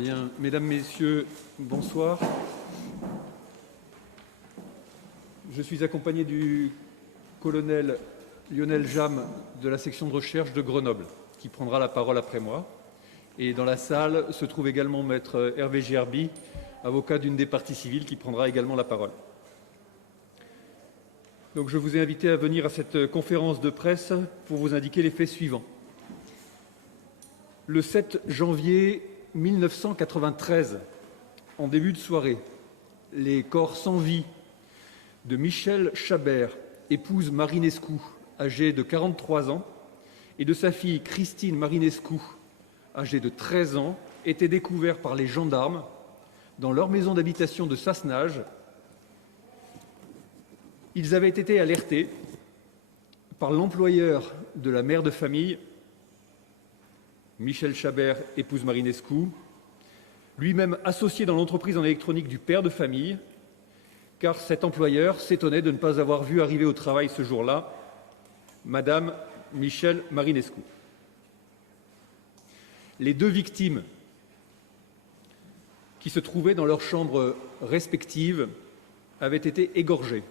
Bien, mesdames, messieurs, bonsoir. Je suis accompagné du colonel Lionel Jam de la section de recherche de Grenoble, qui prendra la parole après moi. Et dans la salle se trouve également maître Hervé Gerby, avocat d'une des parties civiles, qui prendra également la parole. Donc je vous ai invité à venir à cette conférence de presse pour vous indiquer les faits suivants. Le 7 janvier 1993, en début de soirée, les corps sans vie de Michel Chabert, épouse Marinescu, âgée de 43 ans, et de sa fille Christine Marinescu, âgée de 13 ans, étaient découverts par les gendarmes dans leur maison d'habitation de Sassenage. Ils avaient été alertés par l'employeur de la mère de famille, Michel Chabert, épouse Marinescu, lui-même associé dans l'entreprise en électronique du père de famille, car cet employeur s'étonnait de ne pas avoir vu arriver au travail ce jour-là Madame Michel Marinescu. Les deux victimes, qui se trouvaient dans leurs chambres respectives, avaient été égorgées.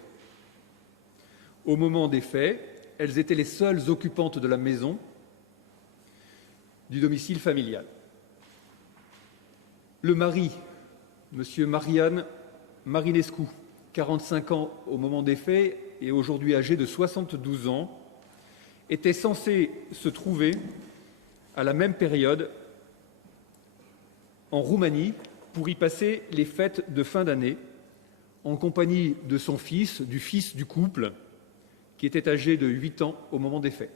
Au moment des faits, elles étaient les seules occupantes de la maison, du domicile familial. Le mari, M. Marian Marinescu, 45 ans au moment des faits et aujourd'hui âgé de 72 ans, était censé se trouver à la même période en Roumanie pour y passer les fêtes de fin d'année en compagnie de son fils, du fils du couple, qui était âgé de 8 ans au moment des faits.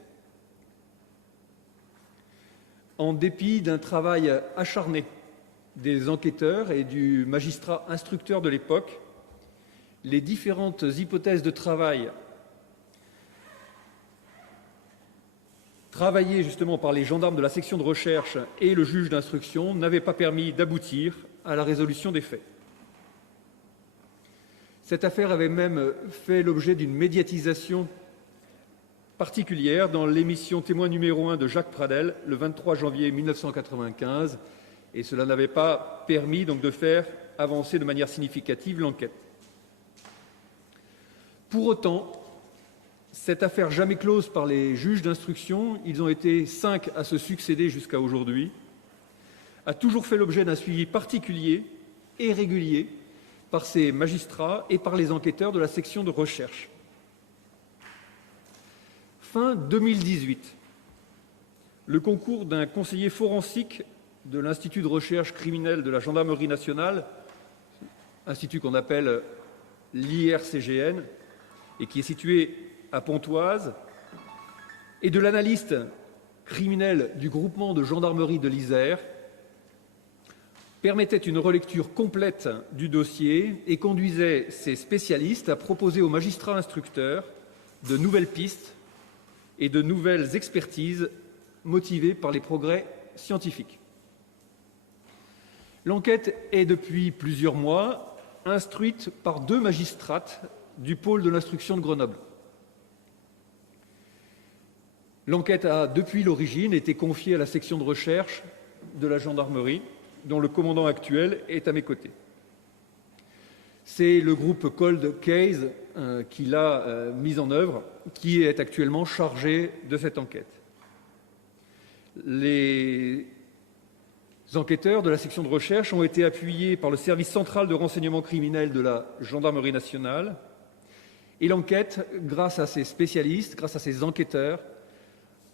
En dépit d'un travail acharné des enquêteurs et du magistrat instructeur de l'époque, les différentes hypothèses de travail travaillées justement par les gendarmes de la section de recherche et le juge d'instruction n'avaient pas permis d'aboutir à la résolution des faits. Cette affaire avait même fait l'objet d'une médiatisation particulière dans l'émission Témoin numéro 1 de Jacques Pradel le 23 janvier 1995, et cela n'avait pas permis donc de faire avancer de manière significative l'enquête. Pour autant, cette affaire jamais close par les juges d'instruction, ils ont été 5 à se succéder jusqu'à aujourd'hui, a toujours fait l'objet d'un suivi particulier et régulier par ces magistrats et par les enquêteurs de la section de recherche. Fin 2018, le concours d'un conseiller forensique de l'Institut de recherche criminelle de la Gendarmerie nationale, institut qu'on appelle l'IRCGN, et qui est situé à Pontoise, et de l'analyste criminel du groupement de gendarmerie de l'Isère, permettait une relecture complète du dossier et conduisait ces spécialistes à proposer aux magistrats instructeurs de nouvelles pistes et de nouvelles expertises motivées par les progrès scientifiques. L'enquête est depuis plusieurs mois instruite par 2 magistrates du pôle de l'instruction de Grenoble. L'enquête a, depuis l'origine, été confiée à la section de recherche de la gendarmerie, dont le commandant actuel est à mes côtés. C'est le groupe Cold Case qui l'a mise en œuvre, qui est actuellement chargé de cette enquête. Les enquêteurs de la section de recherche ont été appuyés par le service central de renseignement criminel de la Gendarmerie nationale, et l'enquête, grâce à ces spécialistes, grâce à ces enquêteurs,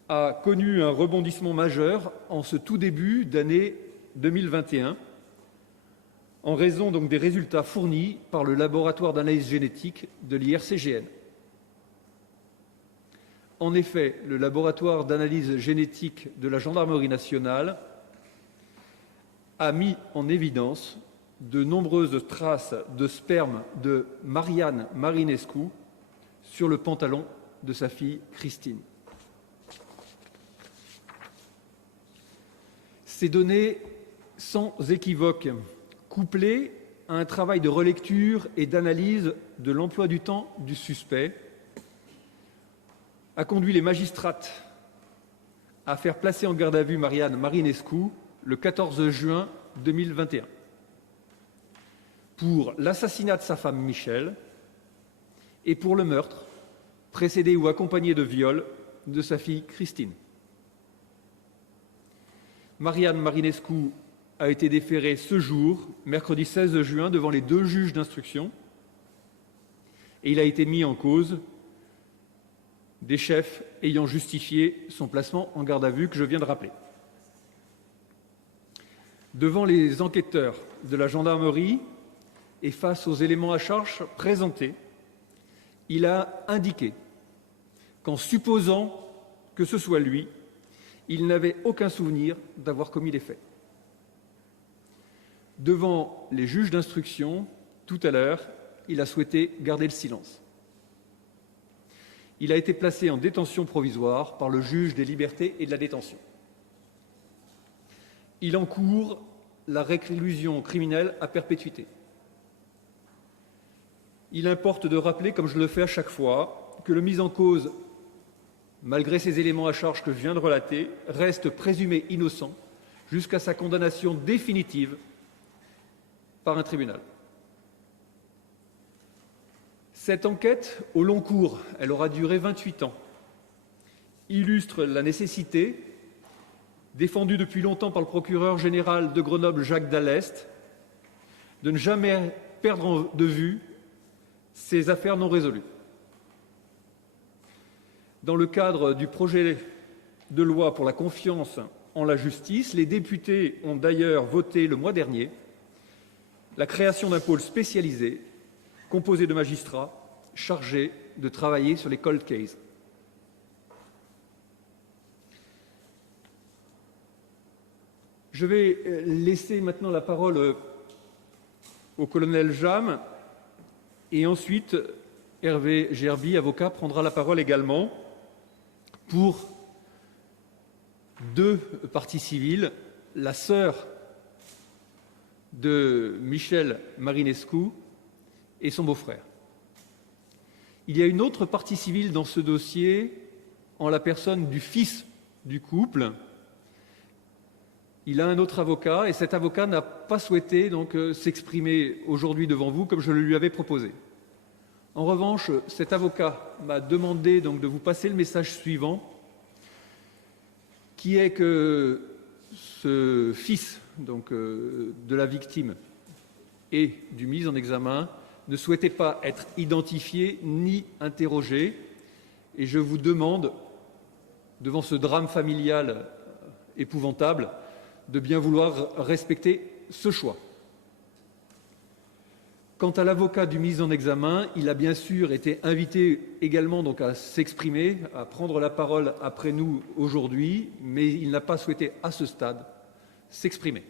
a connu un rebondissement majeur en ce tout début d'année 2021, en raison donc des résultats fournis par le laboratoire d'analyse génétique de l'IRCGN. En effet, le laboratoire d'analyse génétique de la Gendarmerie nationale a mis en évidence de nombreuses traces de sperme de Marian Marinescu sur le pantalon de sa fille Christine. Ces données sans équivoque, couplées à un travail de relecture et d'analyse de l'emploi du temps du suspect, a conduit les magistrates à faire placer en garde à vue Marian Marinescu le 14 juin 2021 pour l'assassinat de sa femme Michel et pour le meurtre, précédé ou accompagné de viol, de sa fille Christine. Marian Marinescu a été déféré ce jour, mercredi 16 juin, devant les 2 juges d'instruction, et il a été mis en cause des chefs ayant justifié son placement en garde à vue que je viens de rappeler. Devant les enquêteurs de la gendarmerie et face aux éléments à charge présentés, il a indiqué qu'en supposant que ce soit lui, il n'avait aucun souvenir d'avoir commis les faits. Devant les juges d'instruction, tout à l'heure, il a souhaité garder le silence. Il a été placé en détention provisoire par le juge des libertés et de la détention. Il encourt la réclusion criminelle à perpétuité. Il importe de rappeler, comme je le fais à chaque fois, que le mis en cause, malgré ces éléments à charge que je viens de relater, reste présumé innocent jusqu'à sa condamnation définitive par un tribunal. Cette enquête, au long cours, elle aura duré 28 ans, illustre la nécessité, défendue depuis longtemps par le procureur général de Grenoble, Jacques Dallest, de ne jamais perdre de vue ces affaires non résolues. Dans le cadre du projet de loi pour la confiance en la justice, les députés ont d'ailleurs voté le mois dernier la création d'un pôle spécialisé composé de magistrats chargés de travailler sur les cold cases. Je vais laisser maintenant la parole au colonel Jam et ensuite Hervé Gerby, avocat, prendra la parole également pour 2 parties civiles, la sœur de Michel Marinescu et son beau-frère. Il y a une autre partie civile dans ce dossier en la personne du fils du couple. Il a un autre avocat et cet avocat n'a pas souhaité donc s'exprimer aujourd'hui devant vous comme je le lui avais proposé. En revanche, cet avocat m'a demandé donc de vous passer le message suivant, qui est que ce fils donc, de la victime et du mis en examen ne souhaitait pas être identifié ni interrogé. Et je vous demande, devant ce drame familial épouvantable, de bien vouloir respecter ce choix. Quant à l'avocat du mis en examen, il a bien sûr été invité également donc à s'exprimer, à prendre la parole après nous aujourd'hui, mais il n'a pas souhaité à ce stade s'exprimer.